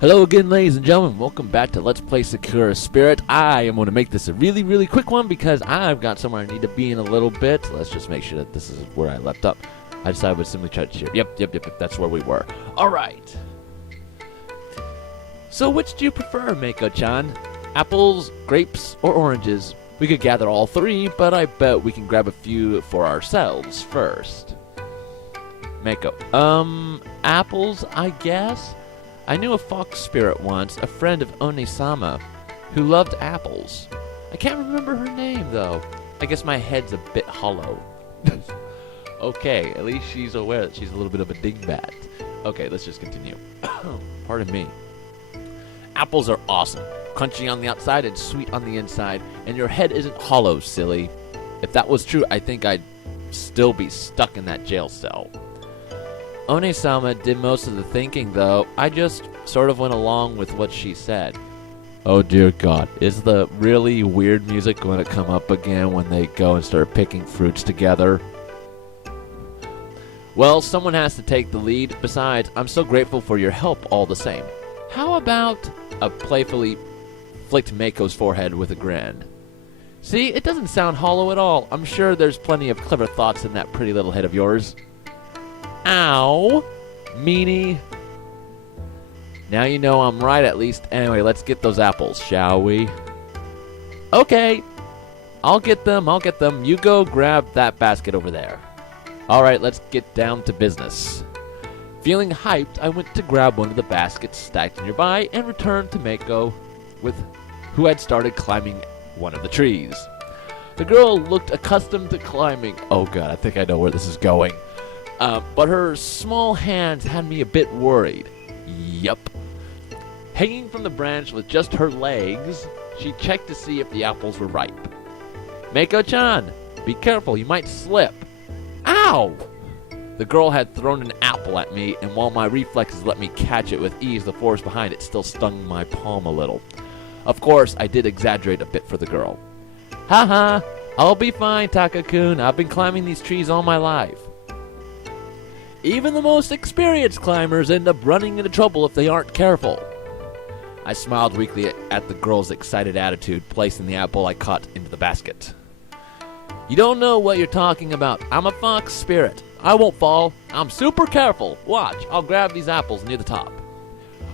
Hello again, ladies and gentlemen. Welcome back to Let's Play Sakura Spirit. I am going to make this a really, really quick one because I've got somewhere I need to be in a little bit. Let's just make sure that this is where I left up. I decided I would simply try to cheer. Yep. That's where we were. All right. So which do you prefer, Mako-chan? Apples, grapes, or oranges? We could gather all three, but I bet we can grab a few for ourselves first. Mako. Apples, I guess? I knew a fox spirit once, a friend of Onisama, who loved apples. I can't remember her name, though. I guess my head's a bit hollow. Okay, at least she's aware that she's a little bit of a dingbat. Okay, let's just continue. Pardon me. Apples are awesome. Crunchy on the outside and sweet on the inside, and your head isn't hollow, silly. If that was true, I think I'd still be stuck in that jail cell. Onisama did most of the thinking, though. I just sort of went along with what she said. Oh dear God, is the really weird music going to come up again when they go and start picking fruits together? Well, someone has to take the lead. Besides, I'm so grateful for your help all the same. How about a playfully flicked Mako's forehead with a grin? See, it doesn't sound hollow at all. I'm sure there's plenty of clever thoughts in that pretty little head of yours. Ow! Meanie. Now you know I'm right at least. Anyway, let's get those apples, shall we? Okay. I'll get them. You go grab that basket over there. Alright, let's get down to business. Feeling hyped, I went to grab one of the baskets stacked nearby and returned to Mako, who had started climbing one of the trees. The girl looked accustomed to climbing. Oh God, I think I know where this is going. But her small hands had me a bit worried. Yup. Hanging from the branch with just her legs, she checked to see if the apples were ripe. Mako-chan, be careful, you might slip. Ow! The girl had thrown an apple at me, and while my reflexes let me catch it with ease, the force behind it still stung my palm a little. Of course, I did exaggerate a bit for the girl. Haha, I'll be fine, Taka-kun. I've been climbing these trees all my life. Even the most experienced climbers end up running into trouble if they aren't careful. I smiled weakly at the girl's excited attitude, placing the apple I caught into the basket. You don't know what you're talking about. I'm a fox spirit. I won't fall. I'm super careful. Watch, I'll grab these apples near the top.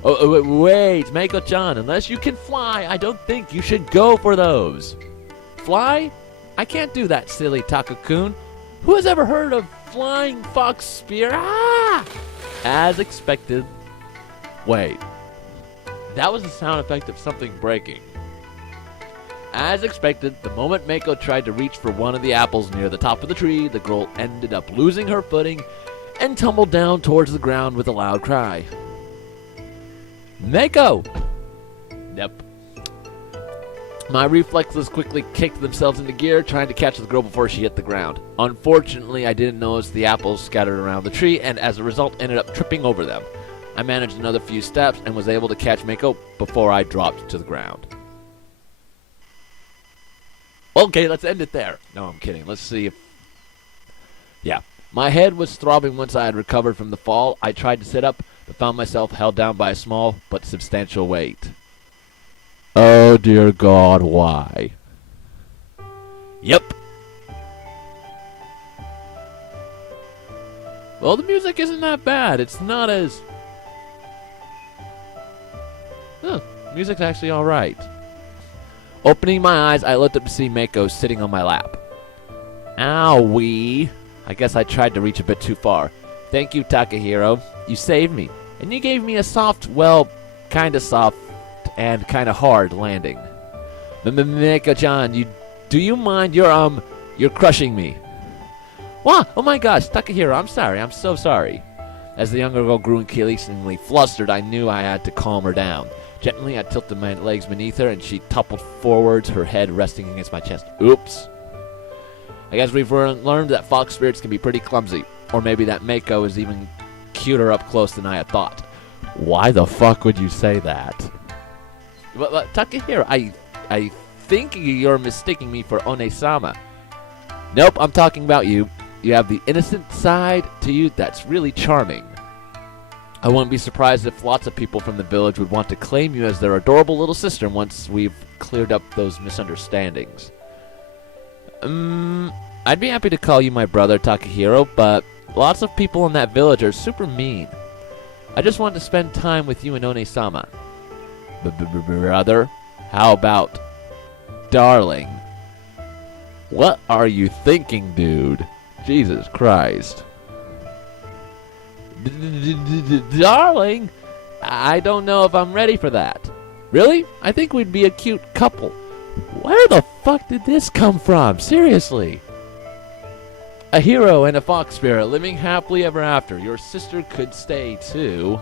Wait, Mako-chan, unless you can fly, I don't think you should go for those. Fly? I can't do that, silly Taka-kun. Who has ever heard of flying fox spear? Ah! As expected. Wait. That was the sound effect of something breaking. As expected, the moment Mako tried to reach for one of the apples near the top of the tree, the girl ended up losing her footing and tumbled down towards the ground with a loud cry. Mako! Yep. My reflexes quickly kicked themselves into gear, trying to catch the girl before she hit the ground. Unfortunately, I didn't notice the apples scattered around the tree, and as a result, ended up tripping over them. I managed another few steps and was able to catch Mako before I dropped to the ground. Okay, let's end it there. No, I'm kidding. Let's see if... Yeah. My head was throbbing once I had recovered from the fall. I tried to sit up, but found myself held down by a small but substantial weight. Oh dear God, why? Yep. Well, the music isn't that bad. It's not as... music's actually alright. Opening my eyes, I looked up to see Mako sitting on my lap. Owie. I guess I tried to reach a bit too far. Thank you, Takahiro. You saved me. And you gave me a soft, well, kinda soft and kinda hard landing. Mako-chan, do you mind? You're crushing me. What? Oh my gosh, Takahiro, I'm sorry. I'm so sorry. As the younger girl grew increasingly flustered, I knew I had to calm her down. Gently, I tilted my legs beneath her, and she toppled forwards, her head resting against my chest. Oops. I guess we've learned that fox spirits can be pretty clumsy. Or maybe that Mako is even cuter up close than I had thought. Why the fuck would you say that? But Takahiro, I think you're mistaking me for Onisama. Nope, I'm talking about you. You have the innocent side to you that's really charming. I wouldn't be surprised if lots of people from the village would want to claim you as their adorable little sister once we've cleared up those misunderstandings. I'd be happy to call you my brother, Takahiro, but lots of people in that village are super mean. I just want to spend time with you and One-sama. Brother? How about darling? What are you thinking, dude? Jesus Christ. Darling? I don't know if I'm ready for that. Really? I think we'd be a cute couple. Where the fuck did this come from? Seriously. A hero and a fox spirit living happily ever after. Your sister could stay too.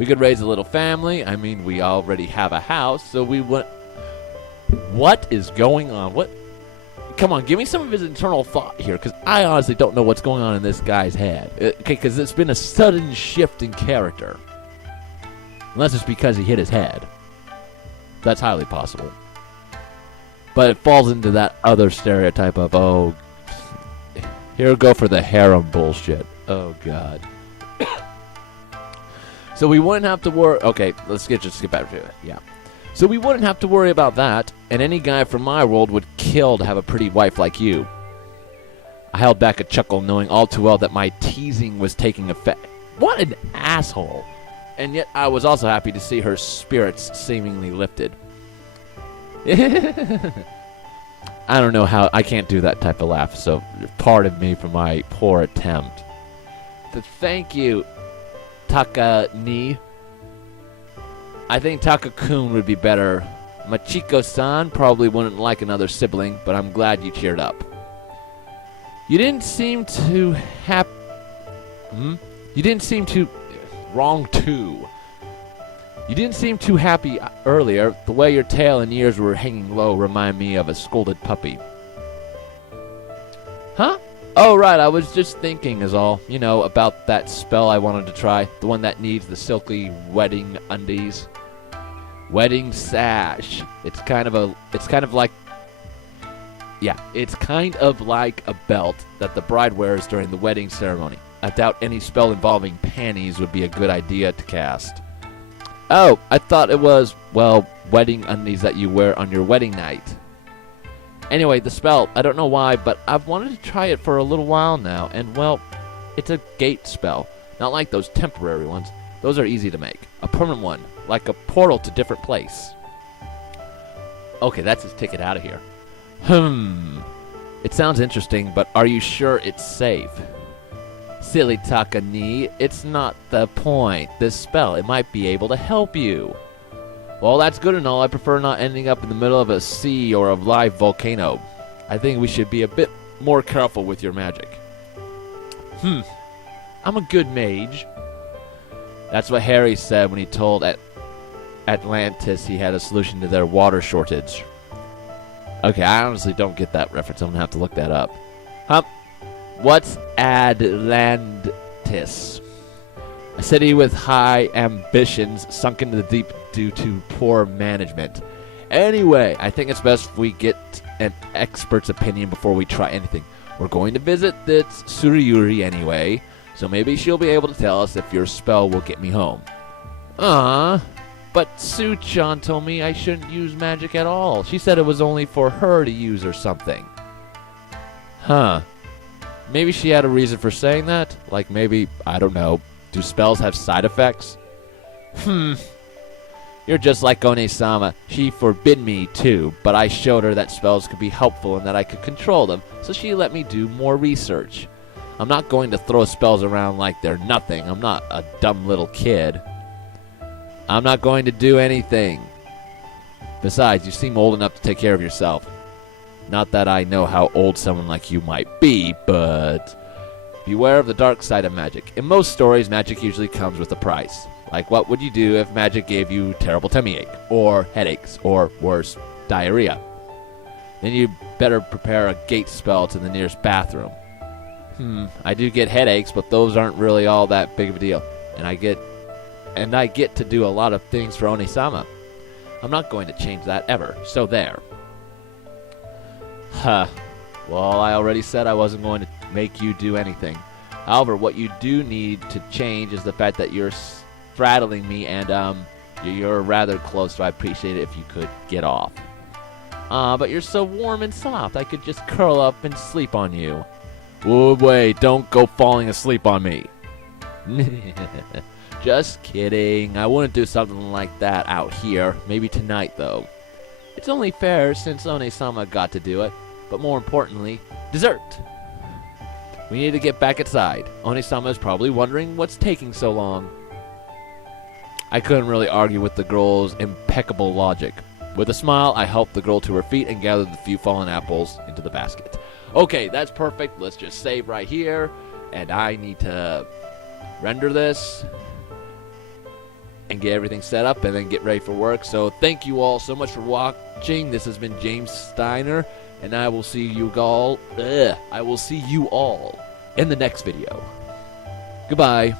We could raise a little family. I mean, we already have a house, so we would... What is going on? What? Come on, give me some of his internal thought here, because I honestly don't know what's going on in this guy's head. Okay, because it's been a sudden shift in character. Unless it's because he hit his head. That's highly possible. But it falls into that other stereotype of, oh, here we go for the harem bullshit. Oh, God. So we wouldn't have to worry... Okay, just get back to it. Yeah. So we wouldn't have to worry about that, and any guy from my world would kill to have a pretty wife like you. I held back a chuckle, knowing all too well that my teasing was taking effect. What an asshole! And yet I was also happy to see her spirits seemingly lifted. I don't know how... I can't do that type of laugh, so pardon me for my poor attempt. But thank you, Taka-ni. I think Taka-kun would be better. Machiko-san probably wouldn't like another sibling, but I'm glad you cheered up. You didn't seem to You didn't seem to... Wrong too. You didn't seem too happy earlier. The way your tail and ears were hanging low remind me of a scolded puppy. Huh? Oh, right, I was just thinking is all. You know, about that spell I wanted to try. The one that needs the silky wedding undies. Wedding sash. It's kind of like a belt that the bride wears during the wedding ceremony. I doubt any spell involving panties would be a good idea to cast. Oh, I thought it was, well, wedding undies that you wear on your wedding night. Anyway, the spell, I don't know why, but I've wanted to try it for a little while now, and, well, it's a gate spell. Not like those temporary ones. Those are easy to make. A permanent one, like a portal to different place. Okay, that's his ticket out of here. It sounds interesting, but are you sure it's safe? Silly Taka-ni, it's not the point. This spell, it might be able to help you. Well, that's good and all. I prefer not ending up in the middle of a sea or a live volcano. I think we should be a bit more careful with your magic. I'm a good mage. That's what Harry said when he told Atlantis he had a solution to their water shortage. Okay, I honestly don't get that reference. I'm going to have to look that up. What's Atlantis? A city with high ambitions sunk into the deep due to poor management. Anyway, I think it's best if we get an expert's opinion before we try anything. We're going to visit this Suriyuri anyway, so maybe she'll be able to tell us if your spell will get me home. But Su-chan told me I shouldn't use magic at all. She said it was only for her to use or something. Maybe she had a reason for saying that? Like maybe, I don't know, do spells have side effects? You're just like One-sama. She forbid me too, but I showed her that spells could be helpful and that I could control them, so she let me do more research. I'm not going to throw spells around like they're nothing. I'm not a dumb little kid. I'm not going to do anything. Besides, you seem old enough to take care of yourself. Not that I know how old someone like you might be, but beware of the dark side of magic. In most stories, magic usually comes with a price. Like, what would you do if magic gave you terrible tummy ache, or headaches, or worse, diarrhea? Then you'd better prepare a gate spell to the nearest bathroom. I do get headaches, but those aren't really all that big of a deal. And I get to do a lot of things for One-sama. I'm not going to change that ever, so there. Well, I already said I wasn't going to make you do anything. However, what you do need to change is the fact that you're straddling me, and you're rather close, so I appreciate it if you could get off. But you're so warm and soft, I could just curl up and sleep on you. Oh, wait, don't go falling asleep on me. Just kidding. I wouldn't do something like that out here. Maybe tonight, though. It's only fair since One-sama got to do it. But more importantly, dessert. We need to get back inside. One-sama is probably wondering what's taking so long. I couldn't really argue with the girl's impeccable logic. With a smile, I helped the girl to her feet and gathered the few fallen apples into the basket. Okay, that's perfect. Let's just save right here. And I need to render this and get everything set up and then get ready for work. So thank you all so much for watching. This has been James Steiner, and I will see you all in the next video. Goodbye.